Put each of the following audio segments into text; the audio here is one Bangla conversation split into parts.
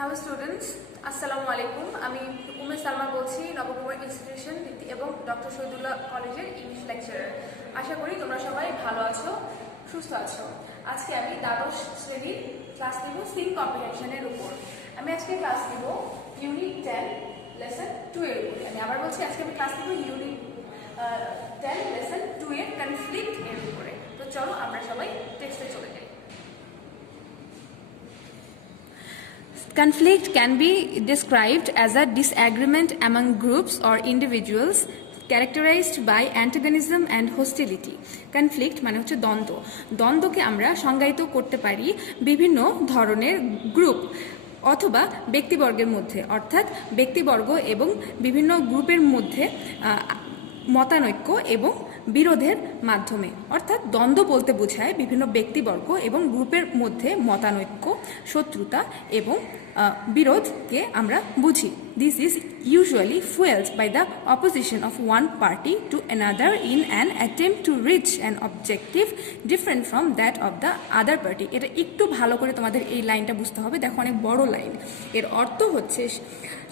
হ্যালো স্টুডেন্টস, আসসালামু আলাইকুম। আমি উমে সালমা বলছি, নবকুমার ইনস্টিটিউশন এবং ডক্টর শহীদুল্লাহ কলেজের ইংলিশ লেকচারার। আশা করি তোমরা সবাই ভালো আছো, সুস্থ আছো। আজকে আমি দ্বাদশ শ্রেণীর ক্লাস নেব সিং কম্প্রিহেনশনের উপর। আমি আজকে ক্লাস নেব ইউনিট 10 লেসন 2 এর উপরে। আমি আবার বলছি, আজকে আমি ক্লাস নেব ইউনিট 10 লেসন 2 এর কনফ্লিক্ট এর উপরে। তো চলো আমরা সবাই টেক্সটে চলে যাই। Conflict can be described as a disagreement among groups or individuals characterized by antagonism and hostility. Conflict মানে হচ্ছে দ্বন্দ্ব। দ্বন্দ্বকে আমরা সংজ্ঞায়িত করতে পারি বিভিন্ন ধরনের গ্রুপ অথবা ব্যক্তিবর্গের মধ্যে, অর্থাৎ ব্যক্তিবর্গ এবং বিভিন্ন গ্রুপের মধ্যে মতানৈক্য এবং বিরোধের মাধ্যমে। অর্থাৎ দ্বন্দ্ব বলতে বোঝায় বিভিন্ন ব্যক্তিবর্গ এবং গ্রুপের মধ্যে মতানৈক্য, শত্রুতা এবং বিরোধকে আমরা বুঝি। This is usually fueled by the opposition of one party to another in an attempt to reach an objective different from that of the other party. এটা একটু ভালো করে তোমাদের এই লাইনটা বুঝতে হবে। দেখো, অনেক বড় লাইন। এর অর্থ হচ্ছে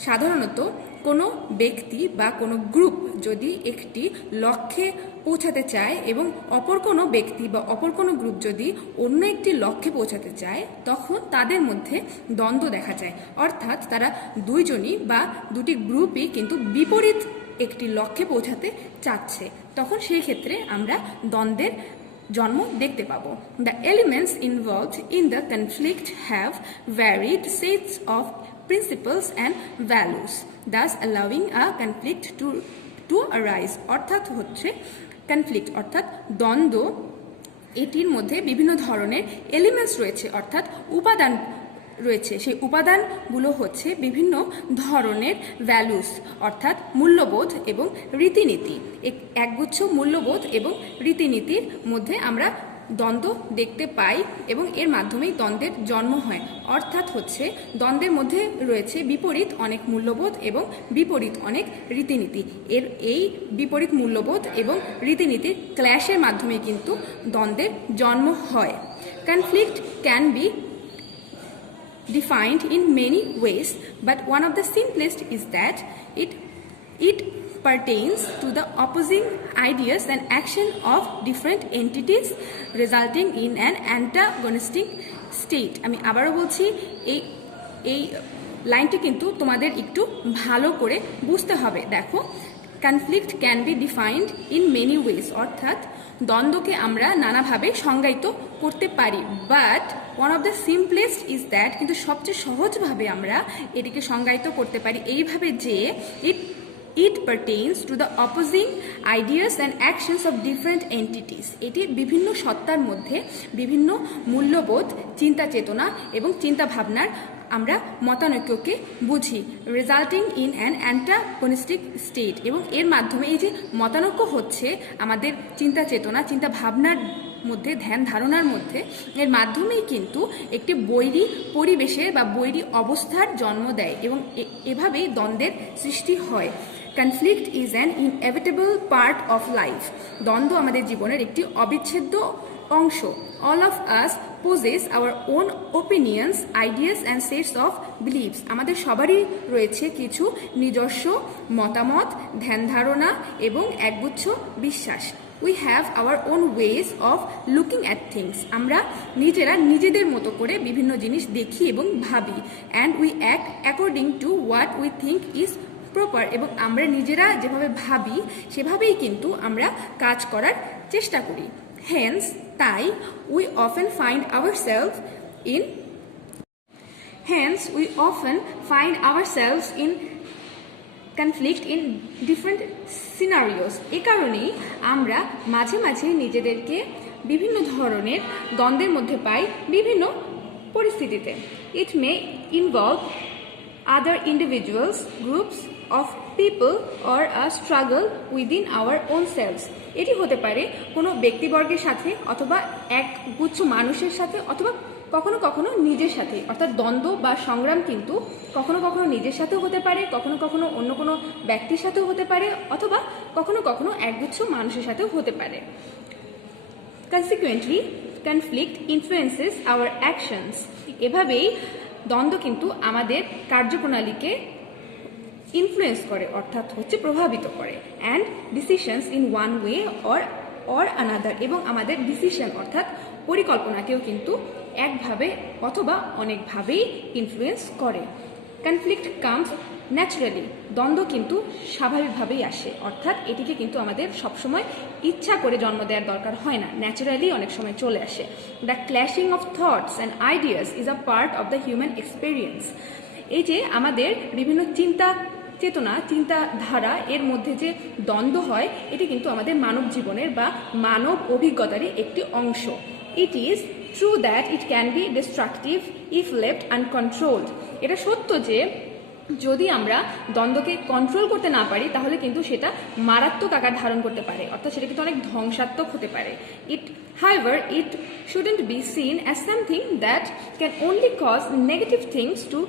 সাধারণত কোনো ব্যক্তি বা কোনো গ্রুপ যদি একটি লক্ষ্যে পৌঁছাতে চায় এবং অপর কোনো ব্যক্তি বা অপর কোনো গ্রুপ যদি অন্য একটি লক্ষ্যে পৌঁছাতে চায়, তখন তাদের মধ্যে দ্বন্দ্ব দেখা যায়। অর্থাৎ তারা দুইজনই বা দুটি গ্রুপই কিন্তু বিপরীত একটি লক্ষ্যে পৌঁছাতে চাচ্ছে, তখন সেই ক্ষেত্রে আমরা দ্বন্দ্বের জন্ম দেখতে পাবো। The elements involved in the conflict have varied sets of principles and values, thus allowing a conflict to arise. অর্থাৎ হচ্ছে কনফ্লিক্ট অর্থাৎ দ্বন্দ্ব, এটির মধ্যে বিভিন্ন ধরনের এলিমেন্টস রয়েছে, অর্থাৎ উপাদান রয়েছে। সেই উপাদানগুলো হচ্ছে বিভিন্ন ধরনের ভ্যালুস, অর্থাৎ মূল্যবোধ এবং রীতিনীতি। একগুচ্ছ মূল্যবোধ এবং রীতিনীতির মধ্যে আমরা দ্বন্দ্ব দেখতে পাই এবং এর মাধ্যমেই দ্বন্দ্বের জন্ম হয়। অর্থাৎ হচ্ছে দ্বন্দ্বের মধ্যে রয়েছে বিপরীত অনেক মূল্যবোধ এবং বিপরীত অনেক রীতিনীতি। এই বিপরীত মূল্যবোধ এবং রীতিনীতির ক্ল্যাশের মাধ্যমে কিন্তু দ্বন্দ্বের জন্ম হয়। Conflict can be defined in many ways, but one of the simplest is that it pertains to the opposing ideas and action of different entities resulting in an antagonistic state. আমি আবারও বলছি, এই লাইনটি কিন্তু তোমাদের একটু ভালো করে বুঝতে হবে। দেখো, conflict can be defined in many ways, অর্থাৎ দ্বন্দ্বকে আমরা নানাভাবে সংজ্ঞায়িত করতে পারি, but one of the simplest is that, কিন্তু সবচেয়ে সহজভাবে আমরা এটিকে সংজ্ঞায়িত করতে পারি এইভাবে যে it pertains to the opposing ideas and actions of different entities. এটি বিভিন্ন সত্তার মধ্যে বিভিন্ন মূল্যবোধ, চিন্তা চেতনা এবং চিন্তা ভাবনার আমরা মতানৈক্যকে বুঝি, resulting in an antagonistic state. এবং এর মাধ্যমে এই যে মতানৈক্য হচ্ছে আমাদের চিন্তা চেতনা, চিন্তা ভাবনার মধ্যে, ধ্যান ধারণার মধ্যে, এর মাধ্যমেই কিন্তু একটি বৈরী পরিবেশের বা বৈরী অবস্থার জন্ম দেয় এবং এভাবেই দ্বন্দ্বের সৃষ্টি হয়। Conflict is an inevitable part of life. দ্বন্দ্ব আমাদের জীবনের একটি অবিচ্ছেদ্য অংশ। All of us poses our own opinions, ideas and sets of believes. আমাদের সবারই রয়েছে কিছু নিজস্ব মতামত, ধ্যান ধারণা এবং একগুচ্ছ বিশ্বাস। We have our own ways of looking at things. আমরা নিজেরা নিজেদের মতো করে বিভিন্ন জিনিস দেখি এবং ভাবি। And we act according to what we think is proper. এবং আমরা নিজেরা যেভাবে ভাবি সেভাবেই কিন্তু আমরা কাজ করার চেষ্টা করি। হেন্স, তাই we often find ourselves in conflict in different scenarios. এ কারণেই আমরা মাঝে মাঝে নিজেদেরকে বিভিন্ন ধরনের দ্বন্দ্বের মধ্যে পাই বিভিন্ন পরিস্থিতিতে। It may involve other individuals, groups of people or a struggle within our own selves. এটি হতে পারে কোনো ব্যক্তিবর্গের সাথে, অথবা এক গুচ্ছ মানুষের সাথে, অথবা কখনো কখনো নিজের সাথে। অর্থাৎ দ্বন্দ্ব বা সংগ্রাম কিন্তু কখনো কখনো নিজের সাথেও হতে পারে, কখনো কখনো অন্য কোনো ব্যক্তির সাথেও হতে পারে, অথবা কখনো কখনো একগুচ্ছ মানুষের সাথেও হতে পারে। Consequently, conflict influences our actions. এভাবেই দ্বন্দ্ব কিন্তু আমাদের কার্যপ্রণালীকে ইনফ্লুয়েন্স করে, অর্থাৎ হচ্ছে প্রভাবিত করে। And decisions in one way or another, এবং আমাদের ডিসিশন অর্থাৎ পরিকল্পনাকেও কিন্তু একভাবে অথবা অনেকভাবেই ইনফ্লুয়েন্স করে। কনফ্লিক্ট কামস ন্যাচারালি, দ্বন্দ্ব কিন্তু স্বাভাবিকভাবেই আসে, অর্থাৎ এটিকে কিন্তু আমাদের সবসময় ইচ্ছা করে জন্ম দেওয়ার দরকার হয় না, ন্যাচারালি অনেক সময় চলে আসে। The clashing of thoughts and ideas is a part of the human experience. এই যে আমাদের বিভিন্ন চিন্তাধারা এর মধ্যে যে দ্বন্দ্ব হয়, এটি কিন্তু আমাদের মানব জীবনের বা মানব অভিজ্ঞতারই একটি অংশ। It is true that it can be destructive if left uncontrolled. এটা সত্য যে যদি আমরা দ্বন্দ্বকে কন্ট্রোল করতে না পারি তাহলে কিন্তু সেটা মারাত্মক আকার ধারণ করতে পারে, অর্থাৎ সেটা কিন্তু অনেক ধ্বংসাত্মক হতে পারে। However, it shouldn't be seen as something that can only cause negative things to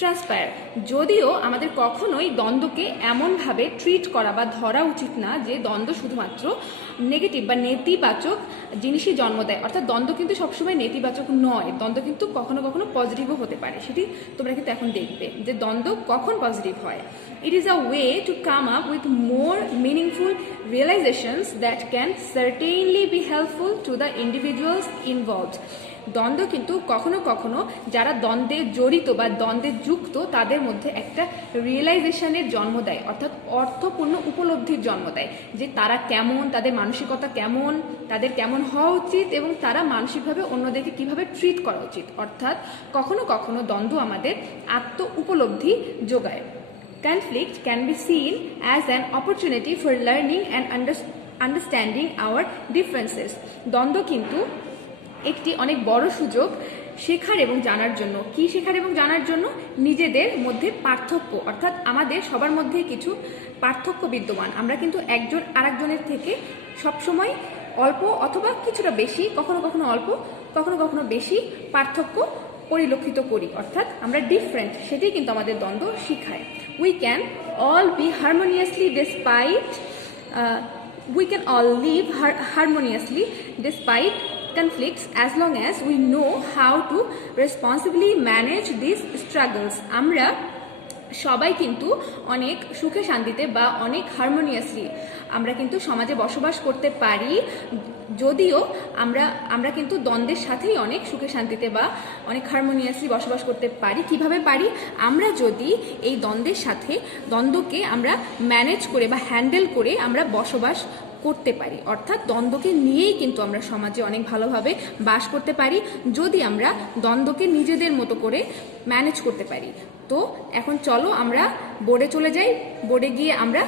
ট্রান্সপায়ার। যদিও আমাদের কখনোই দ্বন্দ্বকে এমনভাবে ট্রিট করা বা ধরা উচিত না যে দ্বন্দ্ব শুধুমাত্র নেগেটিভ বা নেতিবাচক জিনিসই জন্ম দেয়, অর্থাৎ দ্বন্দ্ব কিন্তু সবসময় নেতিবাচক নয়, দ্বন্দ্ব কিন্তু কখনো কখনো পজিটিভও হতে পারে। সেটি তোমরা কিন্তু এখন দেখবে যে দ্বন্দ্ব কখন পজিটিভ হয়। It is a way to come up with more meaningful realisations that can certainly be helpful to the individuals involved. দ্বন্দ্ব কিন্তু কখনো কখনো যারা দ্বন্দ্বে জড়িত বা দ্বন্দ্বে যুক্ত তাদের মধ্যে একটা রিয়েলাইজেশনের জন্ম দেয়, অর্থাৎ অর্থপূর্ণ উপলব্ধির জন্ম দেয় যে তারা কেমন, তাদের মানসিকতা কেমন, তাদের কেমন হওয়া উচিত এবং তারা মানসিকভাবে অন্যদেরকে কিভাবে ট্রিট করা উচিত। অর্থাৎ কখনো কখনো দ্বন্দ্ব আমাদের আত্ম উপলব্ধি যোগায়। Conflict can be seen as an opportunity for learning and understanding our differences. দ্বন্দ্ব কিন্তু একটি অনেক বড় সুযোগ শেখার এবং জানার জন্য। কি শেখার এবং জানার জন্য? নিজেদের মধ্যে পার্থক্য, অর্থাৎ আমাদের সবার মধ্যে কিছু পার্থক্য বিদ্যমান। আমরা কিন্তু একজন আরেকজনের থেকে সবসময় অল্প অথবা কিছুটা বেশি, কখনো কখনো অল্প, কখনো কখনো বেশি পার্থক্য পরিলক্ষিত করি, অর্থাৎ আমরা ডিফারেন্ট, সেটাই কিন্তু আমাদের দ্বন্দ্ব শিখায়। We can all live harmoniously despite conflicts as long as we know how to responsibly manage these struggles. আমরা সবাই কিন্তু অনেক সুখে শান্তিতে বা অনেক হারমোনিয়াসলি আমরা কিন্তু সমাজে বসবাস করতে পারি, যদিও আমরা কিন্তু দ্বন্দ্বের সাথেই অনেক সুখে শান্তিতে বা অনেক হারমোনিয়াসলি বসবাস করতে পারি। কিভাবে পারি? আমরা যদি এই দ্বন্দ্বকে আমরা ম্যানেজ করে বা হ্যান্ডেল করে আমরা বসবাস করতে পারি, অর্থাৎ দ্বন্দ্বকে নিয়েই কিন্তু আমরা সমাজে অনেক ভালোভাবে বাস করতে পারি যদি আমরা দ্বন্দ্বকে নিজেদের মতো করে ম্যানেজ করতে পারি। তো এখন চলো আমরা বোর্ডে চলে যাই, বোর্ডে গিয়ে আমরা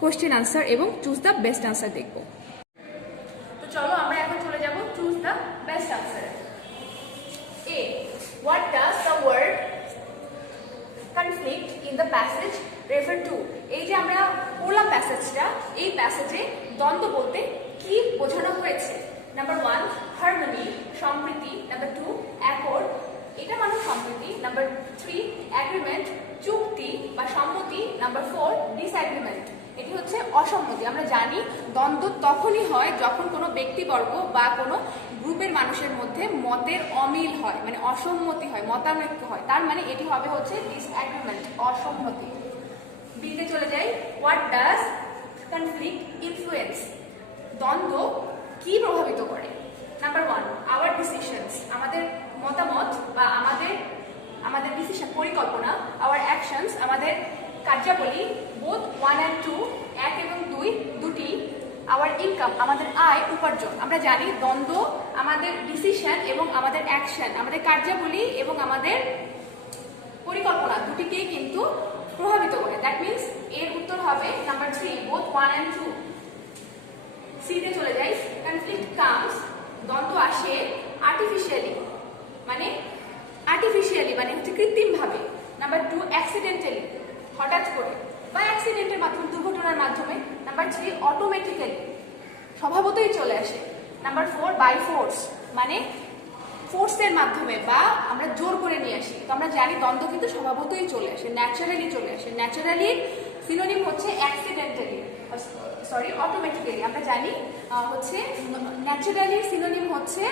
কোয়েশ্চেন আনসার এবং চুজ দ্য বেস্ট আনসার দেখব। তো চলো আমরা এখন চলে যাব choose the best answer. A, what does the word conflict in the passage refer to? এই যে আমরা পড়লাম প্যাসেজটা, এই প্যাসেজে দ্বন্দ্ব বলতে কি বোঝানো হয়েছে? নাম্বার 1 হারমোনি, সম্প্রীতি। নাম্বার 2 অ্যাকর্ড, এটা মানে সম্প্রীতি। নাম্বার 3 অ্যাগ্রিমেন্ট, চুক্তি বা সম্মতি। নাম্বার 4 ডিসঅ্যাগ্রিমেন্ট, এটি হচ্ছে অসম্মতি। আমরা জানি দ্বন্দ্ব তখনই হয় যখন কোনো ব্যক্তিবর্গ বা কোনো গ্রুপের মানুষের মধ্যে মতের অমিল হয়, মানে অসম্মতি হয়, মতানৈক্য হয়, তার মানে এটি হবে হচ্ছে ডিসঅ্যাগ্রিমেন্ট, অসম্মতি। বিতে চলে যাই, হোয়াট ডাজ কনফ্লিক্ট ইনফ্লুয়েন্স? দ্বন্দ্ব কি প্রভাবিত করে? নাম্বার 1 আওয়ার ডিসিশনস, আমাদের মতামত বা আমাদের ডিসিশন পরিকল্পনা। আওয়ার অ্যাকশনস, আমাদের কার্যাবলী। বোথ 1 and 2, 1 এবং 2 দুটি। আওয়ার ইনকাম, আমাদের আয় উপার্জন। আমরা জানি দ্বন্দ্ব আমাদের ডিসিশন এবং আমাদের অ্যাকশন, আমাদের কার্যাবলী এবং আমাদের পরিকল্পনা দুটিকেই কিন্তু প্রভাবিত করে। দ্যাট মিনস এর উত্তর হবে নাম্বার 3 বোথ 1 and 2। সিতে চলে যাই, কনফ্লিক্ট কামস, দ্বন্দ্ব আসে আর্টিফিশিয়ালি মানে হচ্ছে কৃত্রিমভাবে। নাম্বার 2 অ্যাক্সিডেন্টালি, হঠাৎ করে বা অ্যাক্সিডেন্টের মাধ্যমে, দুর্ঘটনার মাধ্যমে। নাম্বার 3 অটোমেটিক্যালি, স্বভাবতই চলে আসে। নাম্বার 4 বাই ফোর্স, মানে ফোর্সের মাধ্যমে বা আমরা জোর করে নিয়ে আসি। তো আমরা জানি দ্বন্দ্ব কিন্তু স্বভাবতই চলে আসে, ন্যাচারালি চলে আসে। ন্যাচারালি সিনোনিম হচ্ছে অ্যাক্সিডেন্টালি, অটোমেটিক্যালি। আমরা জানি হচ্ছে ন্যাচারালি সিনোনিম হচ্ছে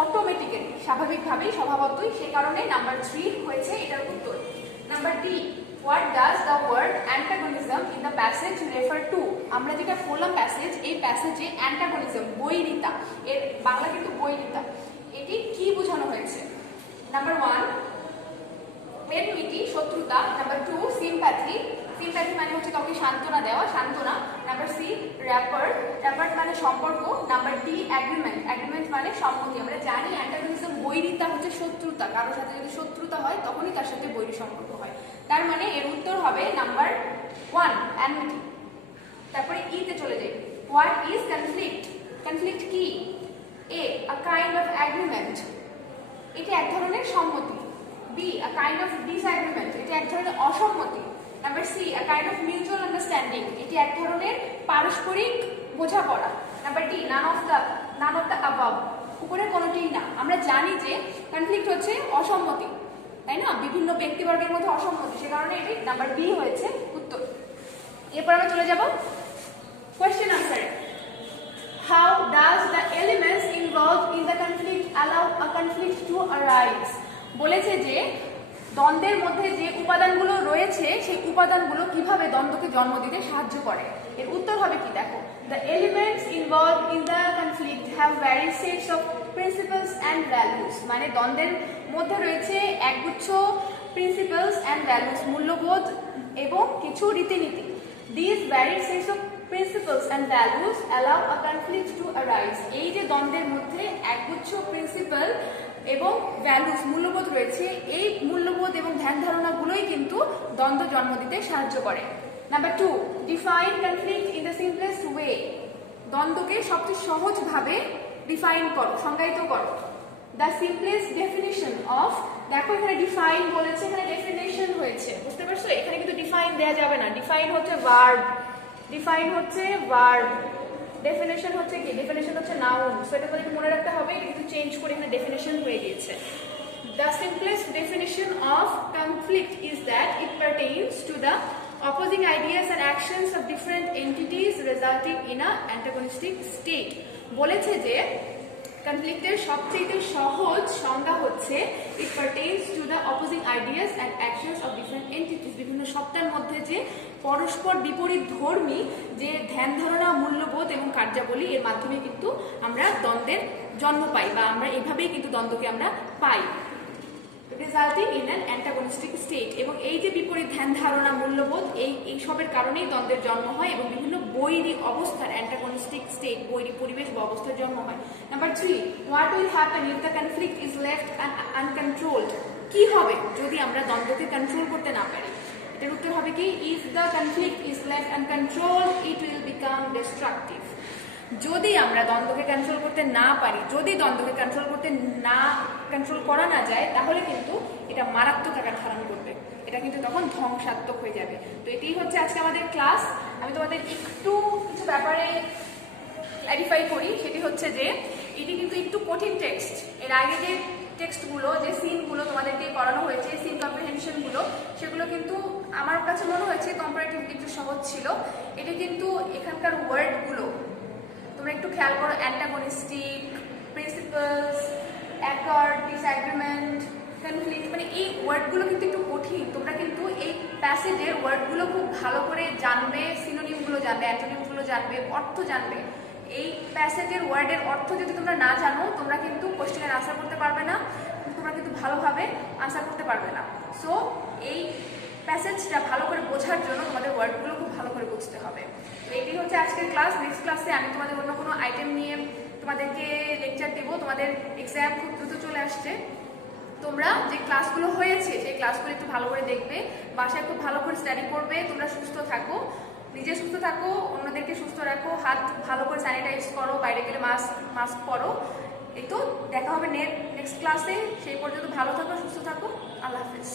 অটোমেটিক্যালি, স্বাভাবিকভাবেই, স্বভাবতই, সে কারণে নাম্বার 3 হয়েছে এটার উত্তর। Number D, what does the word antagonism in the passage refer to? আমরা যেটা পড়লাম প্যাসেজ, এই প্যাসেজে অ্যান্টাগনিজম বৈরিতা, এর বাংলা কিন্তু বৈরিতা, এটি কি বোঝানো হয়েছে? নাম্বার 1 এনমিটি, শত্রুতা। নাম্বার 2 সিম্প্যাথি, সিম্প্যাথি মানে হচ্ছে কাউকে সান্ত্বনা দেওয়া, সান্ত্বনা। নাম্বার সি র্যাপার, র্যাপার মানে সম্পর্ক। নাম্বার ডি অ্যাগ্রিমেন্ট, অ্যাগ্রিমেন্ট মানে সম্মতি। আমরা জানি অ্যান্টাগনিজম বৈরিতা হচ্ছে শত্রুতা, কারোর সাথে যদি শত্রুতা হয় তখনই তার সাথে বৈরী সম্পর্ক হয়, তার মানে এর উত্তর হবে নাম্বার 1 অ্যানমিটি। তারপরে ই তে চলে যাই, হোয়াট ইজ কনফ্লিক্ট? কনফ্লিক্ট কি? এ আ কাইন্ড অফ অ্যাগ্রিমেন্ট, এটি এক ধরনের সম্মতি। Be a kind of disagreement, এটি এক ধরনের অসম্মতি। Number C a kind of mutual understanding, এটি এক ধরনের পারস্পরিক বোঝাপড়া। Number D none of the above, উপরের কোনোটিই না। আমরা জানি যে কনফ্লিক্ট হচ্ছে অসম্মতি, তাই না, বিভিন্ন ব্যক্তিবর্গের মধ্যে অসম্মতি, সে কারণে এটি নাম্বার বি হয়েছে উত্তর। এরপর আমরা চলে যাব question আনসারে। How does the elements involved in the conflict allow a conflict to arise? বলেছে যে দ্বন্দ্বের মধ্যে যে উপাদানগুলো রয়েছে সেই উপাদানগুলো কিভাবে দ্বন্দ্বকে জন্ম দিতে সাহায্য করে। এর উত্তর হবে কি দেখো, the elements involved in the conflict have various sets of principles and values, মানে দ্বন্দ্বের মধ্যে রয়েছে একগুচ্ছ প্রিন্সিপালস অ্যান্ড ভ্যালুস, মূল্যবোধ এবং কিছু রীতিনীতি। These varied sets of principles and values allow a conflict to arise. এই যে দ্বন্দ্বের মধ্যে একগুচ্ছ প্রিন্সিপাল এবং ভ্যালুস, মূল্যবোধ রয়েছে, এই মূল্যবোধ এবং ধ্যান ধারণাগুলোই কিন্তু দ্বন্দ্ব জন্ম দিতে সাহায্য করে। Number 2 define conflict in the simplest way, দ্বন্দ্বকে সবচেয়ে সহজভাবে ডিফাইন করো, সংজ্ঞায়িত করো। দ্য সিম্পলেস্ট ডেফিনিশন অফ, দেখো এখানে ডিফাইন বলেছে, এখানে ডেফিনেশন হয়েছে, বুঝতে পারছো? এখানে কিন্তু ডিফাইন দেওয়া যাবে না, ডিফাইন হচ্ছে ভার্ব, ডিফাইন হচ্ছে ভার্ব, ডেফিনেশন হচ্ছে কি, ডেফিনেশন হচ্ছে নাউন। সো এটা তোমাদের মনে রাখতে হবে, এটা কিন্তু চেঞ্জ করে এখানে ডেফিনেশন হয়ে গিয়েছে। The simplest definition of conflict is that it pertains to the opposing ideas and actions of different entities resulting in a antagonistic state. বলেছে যে কনফ্লিক্টের সবচেয়ে সহজ সংজ্ঞা হচ্ছে it pertains to the opposing ideas and actions of different entities, বিভিন্ন সত্তার মধ্যে যে পরস্পর বিপরীত ধর্মী যে ধ্যান ধারণা, মূল্যবোধ এবং কার্যাবলী, এর মাধ্যমে কিন্তু আমরা দ্বন্দ্বের জন্ম পাই, বা আমরা এভাবেই কিন্তু দ্বন্দ্বকে আমরা পাই, resulting in an antagonistic state. এবং এই যে বিপরীত ধ্যান ধারণা, মূল্যবোধ, এই সবের কারণেই দ্বন্দ্বের জন্ম হয় এবং বিভিন্ন বৈরী অবস্থার, অ্যান্টাগনিস্টিক স্টেট, বৈরী পরিবেশ বা অবস্থার জন্ম হয়। Number 3 what will happen if the conflict is left uncontrolled? কি হবে যদি আমরা দ্বন্দ্বকে কন্ট্রোল করতে না পারি? এটার উত্তর হবে কি, if the conflict is left uncontrolled it will become destructive. যদি আমরা দ্বন্দ্বকে কন্ট্রোল করতে না পারি, যদি দ্বন্দ্বকে কন্ট্রোল করা না যায়, তাহলে কিন্তু এটা মারাত্মক আকার ধারণ করবে, এটা কিন্তু তখন ধ্বংসাত্মক হয়ে যাবে। তো এটাই হচ্ছে আজকে আমাদের ক্লাস। আমি তোমাদের একটু কিছু ব্যাপারে ক্ল্যারিফাই করি, সেটি হচ্ছে যে এটি কিন্তু একটু কঠিন টেক্সট। এর আগে যে টেক্সটগুলো, যে সিনগুলো তোমাদেরকে করানো হয়েছে, সিন কম্প্রিহেনশনগুলো, সেগুলো কিন্তু আমার কাছে মনে হয়েছে কম্পারেটিভলি একটু সহজ ছিল। এটি কিন্তু এখানকার ওয়ার্ডগুলো তোমরা একটু খেয়াল করো, antagonistic, principles, accord, disagreement, conflict, মানে এই ওয়ার্ডগুলো কিন্তু একটু কঠিন। তোমরা কিন্তু এই প্যাসেজের ওয়ার্ডগুলো খুব ভালো করে জানবে, সিনোনিমগুলো জানবে, অ্যান্টোনিমগুলো জানবে, অর্থ জানবে। এই প্যাসেজের ওয়ার্ডের অর্থ যদি তোমরা না জানো, তোমরা কিন্তু কোশ্চেনের আনসার করতে পারবে না, তোমরা কিন্তু ভালোভাবে আনসার করতে পারবে না। সো এই প্যাসেজটা ভালো করে বোঝার জন্য তোমাদের ওয়ার্ডগুলো খুব ভালো করে বুঝতে হবে। তো এটি হচ্ছে আজকের ক্লাস। নেক্সট ক্লাসে আমি তোমাদের অন্য কোনো আইটেম নিয়ে তোমাদেরকে লেকচার দেবো। তোমাদের এক্সাম খুব দ্রুত চলে আসছে, তোমরা যে ক্লাসগুলো হয়েছে সেই ক্লাসগুলো একটু ভালো করে দেখবে, বাসায় খুব ভালো করে স্টাডি করবে। তোমরা সুস্থ থাকো, নিজে সুস্থ থাকো, অন্যদেরকে সুস্থ রাখো, হাত ভালো করে স্যানিটাইজ করো, বাইরে গেলে মাস্ক পরো। এই তো দেখা হবে নেক্সট ক্লাসে। সেই পর্যন্ত ভালো থাকো, সুস্থ থাকো, আল্লাহ হাফেজ।